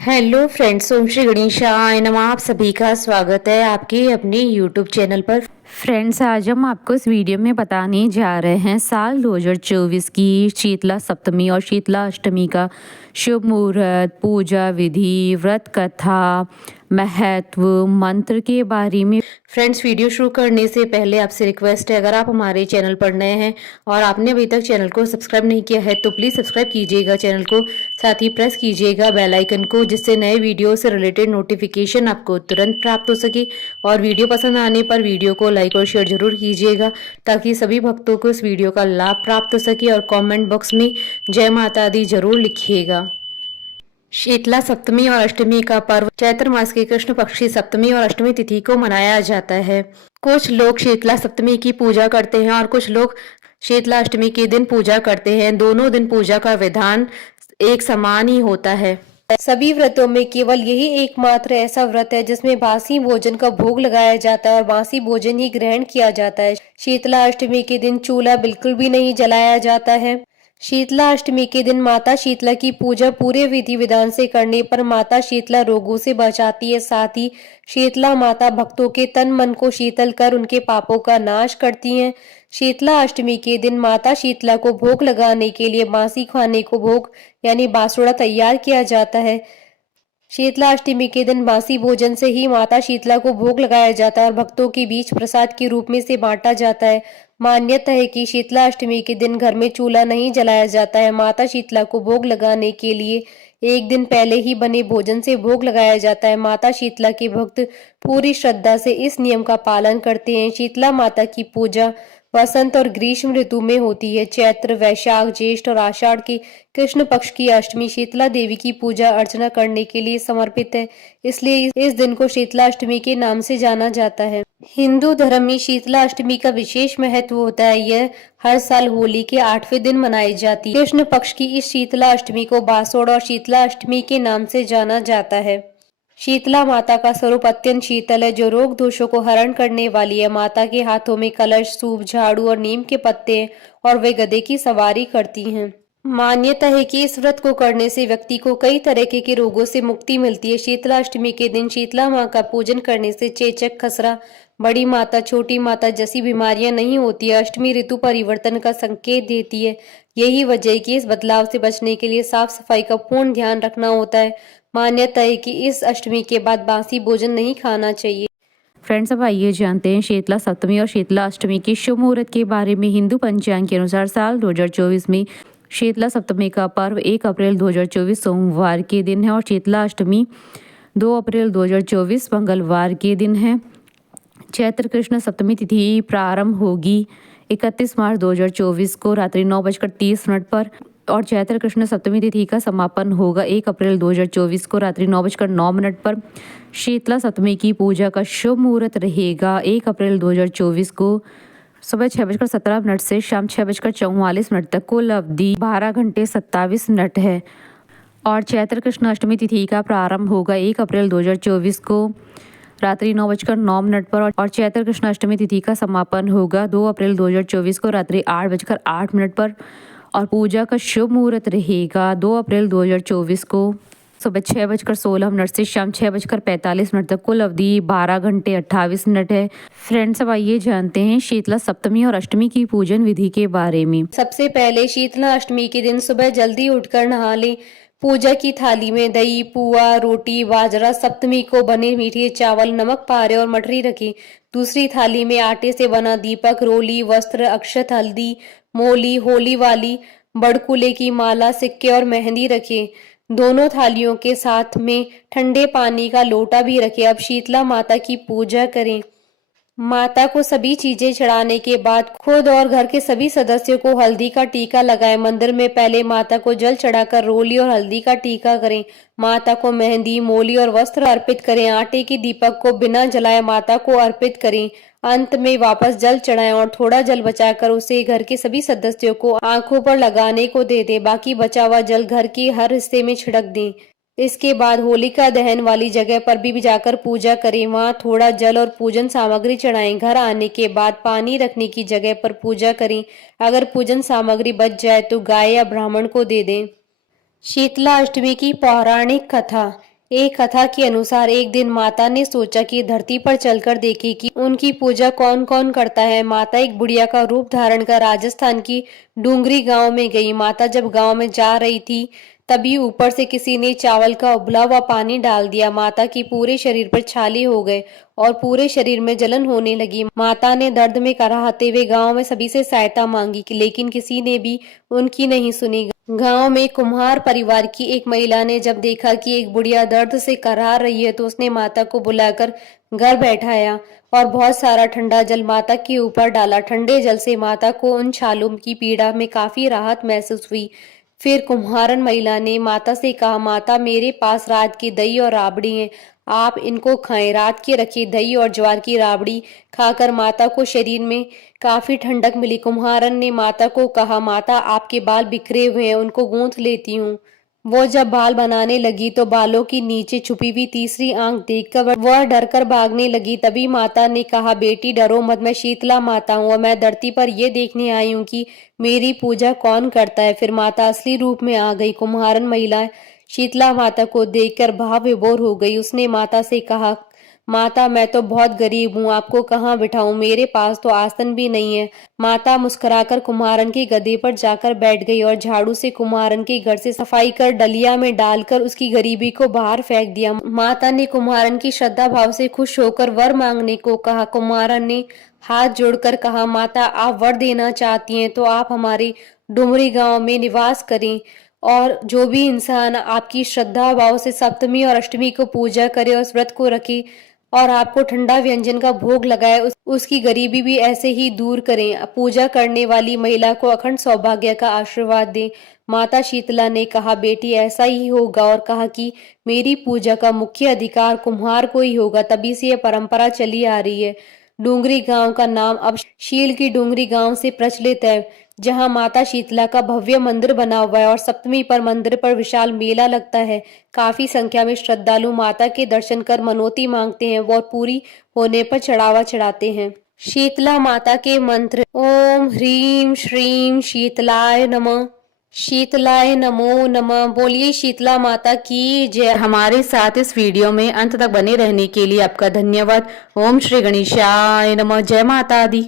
Hello friends, ओम श्री गणेशाय नमः। आप सभी का स्वागत है आपके अपने यूट्यूब चैनल पर। फ्रेंड्स, आज हम आपको इस वीडियो में बताने जा रहे हैं साल 2024 की शीतला सप्तमी और शीतला अष्टमी का शुभ मुहूर्त, पूजा विधि, व्रत कथा, महत्व, मंत्र के बारे में। फ्रेंड्स, वीडियो शुरू करने से पहले आपसे रिक्वेस्ट है, अगर आप हमारे चैनल पर नए हैं और आपने अभी तक चैनल को सब्सक्राइब नहीं किया है तो प्लीज़ सब्सक्राइब कीजिएगा चैनल को, साथ ही प्रेस कीजिएगा बेल आइकन को, जिससे नए वीडियो से रिलेटेड नोटिफिकेशन आपको तुरंत प्राप्त हो सके। और वीडियो पसंद आने पर वीडियो को लाइक और शेयर जरूर कीजिएगा ताकि सभी भक्तों को इस वीडियो का लाभ प्राप्त हो सके। और कमेंट बॉक्स में जय माता दी जरूर लिखिएगा। शीतला सप्तमी और अष्टमी का पर्व चैत्र मास की कृष्ण पक्ष की सप्तमी और अष्टमी तिथि को मनाया जाता है। कुछ लोग शीतला सप्तमी की पूजा करते हैं और कुछ लोग शीतला अष्टमी के दिन पूजा करते हैं। दोनों दिन पूजा का विधान एक समान ही होता है। सभी व्रतों में केवल यही एकमात्र ऐसा व्रत है जिसमें बासी भोजन का भोग लगाया जाता है और बासी भोजन ही ग्रहण किया जाता है। शीतला अष्टमी के दिन चूल्हा बिल्कुल भी नहीं जलाया जाता है। शीतला अष्टमी के दिन माता शीतला की पूजा पूरे विधि विधान से करने पर माता शीतला रोगों से बचाती है। साथ ही शीतला माता भक्तों के तन मन को शीतल कर उनके पापों का नाश करती हैं। शीतला अष्टमी के दिन माता शीतला को भोग लगाने के लिए बासी खाने को भोग यानी बासुड़ा तैयार किया जाता है। शीतला अष्टमी के दिन बासी भोजन से ही माता शीतला को भोग लगाया जाता है और भक्तों के बीच प्रसाद के रूप में से बांटा जाता है। मान्यता है कि शीतला अष्टमी के दिन घर में चूल्हा नहीं जलाया जाता है। माता शीतला को भोग लगाने के लिए एक दिन पहले ही बने भोजन से भोग लगाया जाता है। माता शीतला के भक्त पूरी श्रद्धा से इस नियम का पालन करते हैं। शीतला माता की पूजा वसंत और ग्रीष्म ऋतु में होती है। चैत्र, वैशाख, ज्येष्ठ और आषाढ़ की कृष्ण पक्ष की अष्टमी शीतला देवी की पूजा अर्चना करने के लिए समर्पित है, इसलिए इस दिन को शीतला अष्टमी के नाम से जाना जाता है। हिंदू धर्म में शीतला अष्टमी का विशेष महत्व होता है। यह हर साल होली के 8वें दिन मनाई जाती है। कृष्ण पक्ष की इस शीतला अष्टमी को बासोड़ और शीतला अष्टमी के नाम से जाना जाता है। शीतला माता का स्वरूप अत्यंत शीतल है, जो रोग दोषों को हरण करने वाली है। माता के हाथों में कलश, सूप, झाड़ू और नीम के पत्ते और वे गधे की सवारी करती हैं। मान्यता है कि इस व्रत को करने से व्यक्ति को कई तरह के रोगों से मुक्ति मिलती है। शीतला अष्टमी के दिन शीतला माँ का पूजन करने से चेचक, खसरा, बड़ी माता, छोटी माता जैसी बीमारियां नहीं होती है। अष्टमी ऋतु परिवर्तन का संकेत देती है। यही वजह है कि इस बदलाव से बचने के लिए साफ सफाई का पूर्ण ध्यान रखना होता है। मान्यता है कि इस अष्टमी के बाद बासी भोजन नहीं खाना चाहिए। फ्रेंड्स, अब आइए जानते हैं शीतला सप्तमी और शीतला अष्टमी के शुभ मुहूर्त के बारे में। हिंदू पंचांग के अनुसार साल 2024 में शीतला सप्तमी का पर्व 1 अप्रैल 2024 सोमवार के दिन है और शीतला अष्टमी 2 अप्रैल 2024 मंगलवार के दिन है। चैत्र कृष्ण सप्तमी तिथि प्रारंभ होगी 31 मार्च 2024 को रात्रि 9:30 पर और चैत्र कृष्ण सप्तमी तिथि का समापन होगा 1 अप्रैल 2024 को रात्रि 9:09 पर। शीतला सप्तमी की पूजा का शुभ मुहूर्त रहेगा 1 अप्रैल 2024 को सुबह 6:17 से शाम 6:44 तक। कुल अवधि 12 घंटे 27 मिनट है और चैत्र कृष्ण अष्टमी तिथि का प्रारंभ होगा 1 अप्रैल 2024 को रात्रि 9:09 पर और चैत्र कृष्ण अष्टमी तिथि का समापन होगा 2 अप्रैल 2024 को रात्रि 8:08 पर और पूजा का शुभ मुहूर्त रहेगा 2 अप्रैल 2024 को सुबह 6:16 से शाम 6:45 तक। कुल अवधि 12 घंटे 28 मिनट है। फ्रेंड्स, अब आइए जानते हैं शीतला सप्तमी और अष्टमी की पूजन विधि के बारे में। सबसे पहले शीतला अष्टमी के दिन सुबह जल्दी उठकर नहा लें। पूजा की थाली में दही, पुआ, रोटी, बाजरा, सप्तमी को बने मीठे चावल, नमक पारे और मठरी रखें। दूसरी थाली में आटे से बना दीपक, रोली, वस्त्र, अक्षत, हल्दी, मोली, होली वाली, बड़कुले की माला, सिक्के और मेहंदी रखें। दोनों थालियों के साथ में ठंडे पानी का लोटा भी रखें। अब शीतला माता की पूजा करें। माता को सभी चीजें चढ़ाने के बाद खुद और घर के सभी सदस्यों को हल्दी का टीका लगाएं। मंदिर में पहले माता को जल चढ़ाकर रोली और हल्दी का टीका करें। माता को मेहंदी, मोली और वस्त्र अर्पित करें। आटे के दीपक को बिना जलाए माता को अर्पित करें। अंत में वापस जल चढ़ाएं और थोड़ा जल बचाकर उसे घर के सभी सदस्यों को आंखों पर लगाने को दे दें। बाकी बचा हुआ जल घर के हर हिस्से में छिड़क दें। इसके बाद होलिका दहन वाली जगह पर भी जाकर पूजा करें। वहां थोड़ा जल और पूजन सामग्री चढ़ाएं। घर आने के बाद पानी रखने की जगह पर पूजा करें। अगर पूजन सामग्री बच जाए तो गाय या ब्राह्मण को दे दें। शीतला अष्टमी की पौराणिक कथा। एक कथा के अनुसार एक दिन माता ने सोचा कि धरती पर चलकर देखे कि उनकी पूजा कौन कौन करता है। माता एक बुढ़िया का रूप धारण कर राजस्थान की डूंगरी गांव में गई। माता जब गांव में जा रही थी तभी ऊपर से किसी ने चावल का उबला हुआ पानी डाल दिया। माता की पूरे शरीर पर छाले हो गए और पूरे शरीर में जलन होने लगी। माता ने दर्द में कराहते हुए गांव में सभी से सहायता मांगी लेकिन किसी ने भी उनकी नहीं सुनी। गांव में कुम्हार परिवार की एक महिला ने जब देखा कि एक बुढ़िया दर्द से कराह रही है तो उसने माता को बुलाकर घर बैठाया और बहुत सारा ठंडा जल माता के ऊपर डाला। ठंडे जल से माता को उन छालों की पीड़ा में काफी राहत महसूस हुई। फिर कुम्हारन महिला ने माता से कहा, माता मेरे पास रात की दही और राबड़ी है, आप इनको खाएं। रात के रखी दही और ज्वार की राबड़ी खाकर माता को शरीर में काफी ठंडक मिली। कुम्हारन ने माता को कहा, माता आपके बाल बिखरे हुए हैं, उनको गूंथ लेती हूँ। वो जब बाल बनाने लगी तो बालों की नीचे छुपी हुई तीसरी आंख देखकर वह डरकर भागने लगी। तभी माता ने कहा, बेटी डरो मत, मैं शीतला माता हूँ और मैं धरती पर ये देखने आई हूँ कि मेरी पूजा कौन करता है। फिर माता असली रूप में आ गई। कुम्हारन महिला शीतला माता को देखकर भाव विभोर हो गई। उसने माता से कहा, माता मैं तो बहुत गरीब हूँ, आपको कहाँ बिठाऊं, मेरे पास तो आसन भी नहीं है। माता मुस्कुराकर कुम्हारन के गधे पर जाकर बैठ गई और झाड़ू से कुम्हारन के घर से सफाई कर डलिया में डालकर उसकी गरीबी को बाहर फेंक दिया। माता ने कुम्हारन की श्रद्धा भाव से खुश होकर वर मांगने को कहा। कुम्हारन ने हाथ जोड़कर कहा, माता आप वर देना चाहती हैं तो आप हमारे डुमरी गांव में निवास करें और जो भी इंसान आपकी श्रद्धा भाव से सप्तमी और अष्टमी को पूजा करे और व्रत को रखे और आपको ठंडा व्यंजन का भोग लगाए, उसकी गरीबी भी ऐसे ही दूर करें। पूजा करने वाली महिला को अखंड सौभाग्य का आशीर्वाद दें। माता शीतला ने कहा, बेटी ऐसा ही होगा और कहा कि मेरी पूजा का मुख्य अधिकार कुम्हार को ही होगा। तभी से यह परंपरा चली आ रही है। डूंगरी गांव का नाम अब शील की डूंगरी गांव से प्रचलित है, जहां माता शीतला का भव्य मंदिर बना हुआ है और सप्तमी पर मंदिर पर विशाल मेला लगता है। काफी संख्या में श्रद्धालु माता के दर्शन कर मनौती मांगते हैं और पूरी होने पर चढ़ावा चढ़ाते हैं। शीतला माता के मंत्र, ओम ह्रीम श्रीम शीतलाय नमः, शीतलाय नमो नमः। बोलिए शीतला माता की जय। हमारे साथ इस वीडियो में अंत तक बने रहने के लिए आपका धन्यवाद। ओम श्री गणेशाय नमः। जय माता दी।